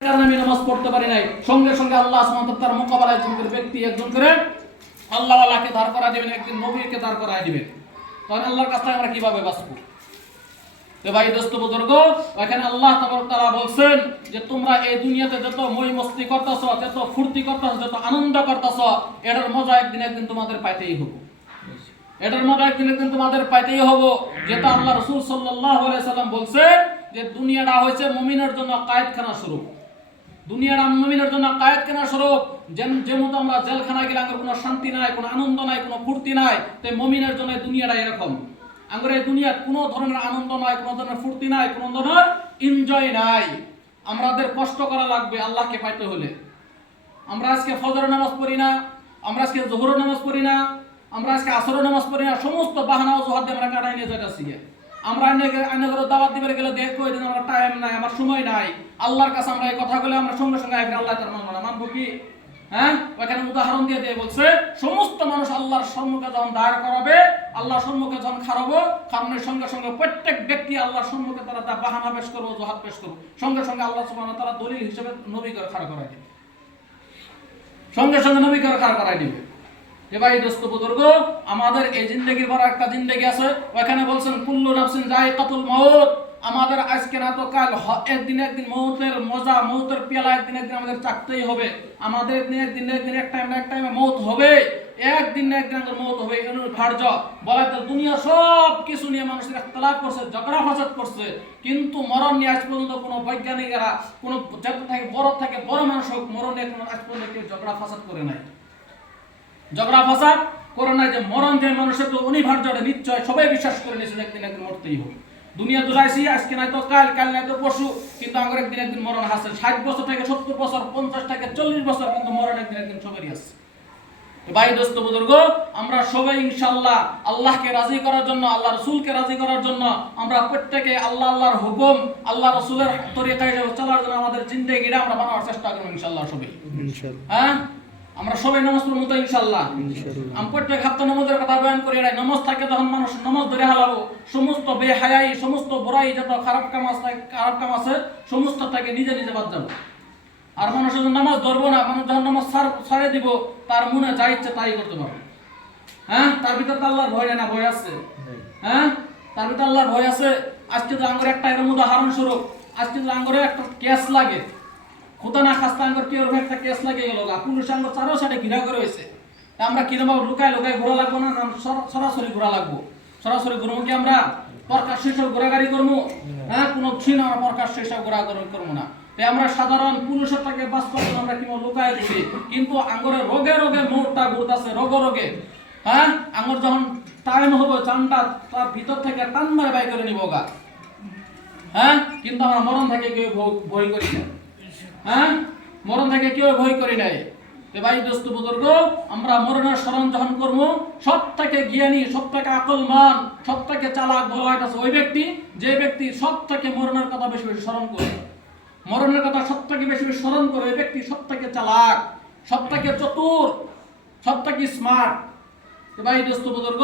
কারণে আমি নামাজ পড়তে পারি নাই, সঙ্গে সঙ্গে আল্লাহ সুবহানাহু ওয়া তাআলার মোকাবেলায় একজন করে ব্যক্তি একজন করে আল্লাহ ওয়ালাকে দাঁড় করায় দিবেন, একদিন নবীকে দাঁড় করায় দিবেন। তখন আল্লাহর কাছে আমরা কিভাবে বাঁচবো? তো ভাই দোস্ত বুজুর্গ, এখানে আল্লাহ তাআলা বলছেন যে তোমরা এই দুনিয়াতে যত মই মস্তি করতেছো, যত ফুর্তি করতেছো, যত আনন্দ করতেছো, এটার মজা একদিন তোমাদের পাইতেই হবে। এটার মজা একদিন তোমাদের পাইতেই হবে। যেটা আল্লাহ রাসূল সাল্লাল্লাহু আলাইহি সাল্লাম বলছেন যে দুনিয়াটা হইছে মুমিনের জন্য কায়েদখানা স্বরূপ। দুনিয়াটা মুমিনের জন্য কায়েদখানা স্বরূপ। যেমন আমরা জেলখানায় গেলে আমার কোনো শান্তি নাই, কোনো আনন্দ নাই, কোনো ফুর্তি নাই, তো মুমিনের জন্য দুনিয়াটা এরকম। আমার এই দুনিয়ার কোনো ধরনের আনন্দ নাই, কোনো ধরনের ফুর্তি নাই, কোনো ধরনের এনজয় নাই। আমাদের কষ্ট করা লাগবে আল্লাহকে পাইতে হলে। আমরা আজকে ফজরের নামাজ পড়ি না, আমরা আজকে যোহরের নামাজ পড়ি না, আমরা আজকে আসরের নামাজ পড়ি না, সমস্ত বাহানা অজুহাত দিয়ে আমরা কাটাই নিয়ে যাইতেছি। আমরা অন্য দাওয়াত দিবার গেলে দেখো এদিন আমার টাইম নাই, আমার সময় নাই। আল্লাহর কাছে আমরা এই কথা বলে আমরা সঙ্গে সঙ্গে আল্লাহ তার মানবো কি? হ্যাঁ, ওখানে উদাহরণ দিয়ে বলছে সমস্ত মানুষ আল্লাহর সম্মুখে যখন দাঁড় করাবে, আল্লাহর সম্মুখে যখন খারাবো, কারণের সঙ্গে সঙ্গে প্রত্যেক ব্যক্তি আল্লাহর সম্মুখে তারা তা বাহানা পেশ করবো, অজুহাত পেশ করবো, সঙ্গে সঙ্গে আল্লাহ সুবহানাহু ওয়া তাআলা দলিল হিসেবে নবী করে খাড়া করাই দিবে, সঙ্গে সঙ্গে নবী করে খাড়া করাই দিবে। যে ভাই দোস্ত বুজুর্গ, আমাদের এই জিন্দেগির বড় একটা জিন্দেগি আছে। ওখানে বলছেন কুল্লু নাফসিন যায়কাতুল মাউত। আমাদের আজকে না তো কাল একদিন মৌতের মজা, মৌতের পেয়ালা একদিন আমাদের চাকতেই হবে। আমাদের একদিন এক টাইমে মৌত হবে, একদিন আমাদের মৌত হবে, অনিবার্য। বলা তো দুনিয়া সব কিছু নিয়ে মানুষের ইখতিলাফ করছে, ঝগড়া ফাসাদ করছে, কিন্তু মরণ নিয়ে আজ পর্যন্ত কোনো বৈজ্ঞানিকেরা, কোনো যত থেকে বড় মানুষ হোক, মরণ নিয়ে কোনো আজ পর্যন্ত কেউ ঝগড়া ফাসাদ করে নাই। ঝগড়া ফাসাদ করে নাই, যে মরণ যে মানুষের তো অনিবার্য, নিশ্চয় সবাই বিশ্বাস করে নিয়েছিল একদিন মরতেই হবে। দুনিয়া দুলাইছি আজকে নাই তো কাল, কাল নাই তো পরশু, কিন্তু আমার একদিন মরণ আছে। 60 বছর থেকে 70 বছর, 50 থেকে 40 বছর, কিন্তু মরণ একদিন সবারই আছে। ভাই দোস্ত বুজুর্গ, আমরা সবাই ইনশাআল্লাহ আল্লাহকে রাজি করার জন্য, আল্লাহ রাসূলকে রাজি করার জন্য আমরা প্রত্যেকে আল্লাহর হুকুম, আল্লাহ রাসূলের তরিকায় চলার জন্য আমাদের জিন্দেগিটা আমরা বানানোর চেষ্টা করব ইনশাআল্লাহ সবাই। ইনশাআল্লাহ হ্যাঁ, আমরা সবাই নামাজ পড়ব তো ইনশাআল্লাহ। আমি প্রত্যেক হপ্তা নামাজের কথা বয়ান করি। নামাজ থাকে যখন মানুষ নামাজ ধরে হালাবো, সমস্ত বেহায়াই, সমস্ত বড়াই, যত খারাপ কাম আছে সমস্ত থেকে নিজে নিজে বাদ যাবো। আর মানুষ যখন নামাজ ধরবো না, মানুষ যখন নামাজ ছাড়ে দিব, তার মনে যা ইচ্ছে তাই করতে পারবে। হ্যাঁ, তার ভিতরে তো আল্লাহর ভয় না, ভয় আছে। হ্যাঁ, তার ভিতরে আল্লাহর ভয় আছে। আজকে তো আঙ্গুরে একটা এর উদাহরণ স্বরূপ, আজকে তো আঙ্গুরে একটা কেস লাগে, খোদা না খাস্তা আঙ্গুর কি ওর একটা কেস লাগে গেল, পুলিশ আঙ্গুর চারো সাইডে ঘিরা করে হয়েছে। আমরা কিরকম লুকায় ঘোরা লাগবো না, সরাসরি ঘোরা লাগবো। সরাসরি ঘুরবো কি আমরা? প্রকাশ শেষব ঘোরাঘুরি করবো? হ্যাঁ, কোনো ছিন আমরা প্রকাশ শেষব ঘোরাঘুরি করবো না। আমরা সাধারণ পুরুষের থেকে বাস্তব আমরা কিংবা লুকায় দিচ্ছি, কিন্তু আঙ্গুরের রোগে রোগে মোড়টা ঘুরতেছে, রোগে। হ্যাঁ, আঙ্গুর যখন টাইম হবে চানটা তার ভিতর থেকে টান মারে বাই করে নিব গা। হ্যাঁ, কিন্তু আমরা মরণ থেকে কেউ ভয় করি না। হ্যাঁ, মরণ থেকে কেউ ভয় করি নাই। ভাই দোস্ত বুজুর্গ, আমরা মরণের স্মরণ যখন করবো, সব থেকে জ্ঞানী, সব থেকে আকলমান, সব থেকে চালাক বলা হইতাছে ওই ব্যক্তি, যে ব্যক্তি সব থেকে মরণের কথা বেশি বেশি স্মরণ করে। মরণের কথা সব থেকে বেশি বেশি স্মরণ করে ওই ব্যক্তি সব থেকে চালাক, সব থেকে চতুর, সব থেকে স্মার্ট। ভাই দোস্ত বুজুর্গ,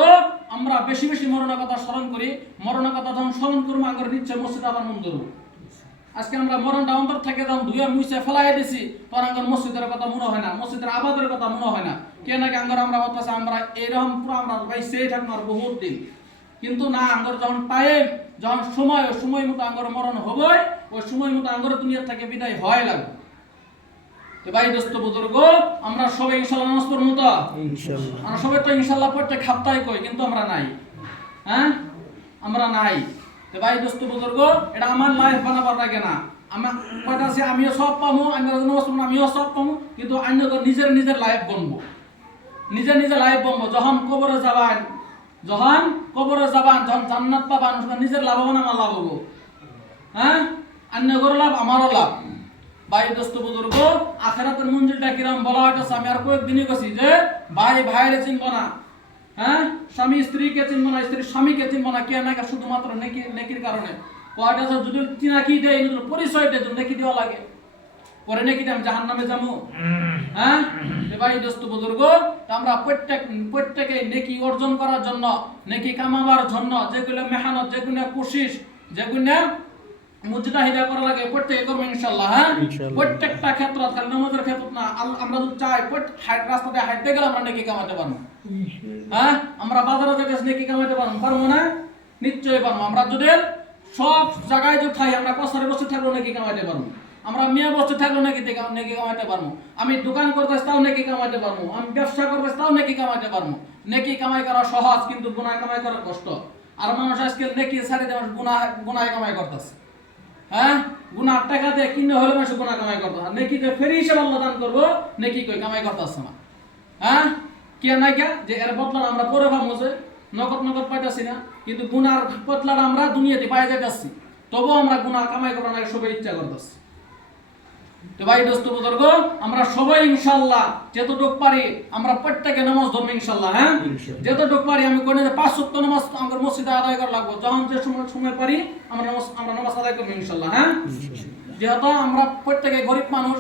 আমরা বেশি বেশি মরণের কথা স্মরণ করি। মরণের কথা যখন স্মরণ করবো, আগে নিচ্ছে মসজিদ আবার মন ধরবো। আজকে আমরা মরণটা অন্তর থেকে যখন ধুয়ে মুছে ফেলাই দিছি, তখন আঙ্গর মসজিদের কথা মনে হয় না, মসজিদের আবাদের কথা মনে হয় না। কে নাকি আঙ্গর আমরা বলতেছি আমরা এরকম পুরো আমরা ভাই সেই থাকবো আর বহুত দিন, কিন্তু না, আঙ্গর যখন টাইম, যখন সময় মতো আঙ্গর মরণ হবে, ওই সময় মতো আঙ্গর দুনিয়া থেকে বিদায় হয় লাগবে। তো ভাই দোস্ত বুজুর্গ, আমরা সবাই ইনশাআল্লাহ নামাজ পড়বো তো ইনশাআল্লাহ। আমরা সবাই তো ইনশাআল্লাহ পড়তে খাপতাই কই, কিন্তু আমরা নাই। হ্যাঁ, আমরা নাই। তো ভাই দোস্ত বুজুর্গ, এটা আমার লাইফ বানাবার লাগে না। আমার কথা আছে আমিও সব পাবো, আমিও সব পাবো, কিন্তু নিজের লাইফ বনবো, নিজের লাইফ বনবো। যখন কবরে যাবান, যখন জান্নাত পাবান, নিজের লাভ হবো না আমার লাভ হবো। হ্যাঁ, অন্যগর লাভ আমারও লাভ। ভাই দোস্ত বুজুর্গ, আখিরাতের মঞ্জিলটা কিরম বলা হইতেছে, আমি আর কয়েকদিনই গেছি যে ভাই ভাইরে চিনবো না, হ্যাঁ, স্বামী স্ত্রীকে চিনবো না, স্ত্রী স্বামীকে চিনবো না। কে নাকি? শুধুমাত্র নেকির কারণে। কয়টা যদি চিনাকি দেয়, পরিচয় দেয়, নেকি দেওয়া লাগে, পরে নেকি আমি জাহান্নামে যাবো। হ্যাঁ, ভাই দোস্ত বুজুর্গ, আমরা প্রত্যেকে নেকি অর্জন করার জন্য, নেকি কামাবার জন্য যেগুলো মেহনত, যেগুলো কোশিশ, যেগুলো মুজতাহিদা করা লাগে, প্রত্যেকে করবে ইনশাআল্লাহ। হ্যাঁ, প্রত্যেকটা ক্ষেত্র, খালি নামাজের ক্ষেত্র না, আমরা যদি চাই রাস্তাতে হাঁটতে গেলে আমরা নেকি কামাতে পারবো। হ্যাঁ, আমরা বাজারে যেতে নেকি কামাতে পারবো না? নিশ্চয়ই পারবো। আমরা যদি সব জায়গায় যদি থাকি, আমরা কসারে বসে থাকবো নেকি কামাতে পারবো, আমরা মিয়া বসে থাকবো নেকি কামাতে পারবো, আমি দোকান করতে তাও নেকি কামাতে পারবো, আমি ব্যবসা করতে তাও নেকি কামাতে পারবো। নেকি কামাই করা সহজ, কিন্তু গুনাহ কামাই করা কষ্ট। আর মানুষ আজকে নেকি ছাড়ি দিয়ে গুনাহ কামাই করতেছে। হ্যাঁ, গুনাহ টাকা দিয়ে কিনে হলে মানুষ গুনাহ কামাই করতে, আর নেকি যে ফেরি হিসেবে আল্লাহ দান করবো, নেকি কই কামাই করতেছে না। হ্যাঁ, কি নাই কে যে এর বদলা আমরা পরে ভাবো যে নগদ পাইতাছি না, কিন্তু গুনার বদলাটা আমরা দুনিয়াতে পাই যাইতাছি, তবুও আমরা গুনাহ কামাই করার নাকি সবাই ইচ্ছা করতেছি। তো ভাই দোস্ত বুজুর্গ, আমরা সবাই ইনশাআল্লাহ যতটুকু পারি আমরা প্রত্যেকে নামাজ ধরবো ইনশাআল্লাহ। হ্যাঁ, যতটুকু পারি, আমি কোনে 5 ওয়াক্ত নামাজ আমাদের মসজিদে আদায় করা লাগবে, যখন যে সময় পারি আমরা নামাজ আদায় করবো ইনশাআল্লাহ। হ্যাঁ, যেহেতু আমরা প্রত্যেকে গরিব মানুষ,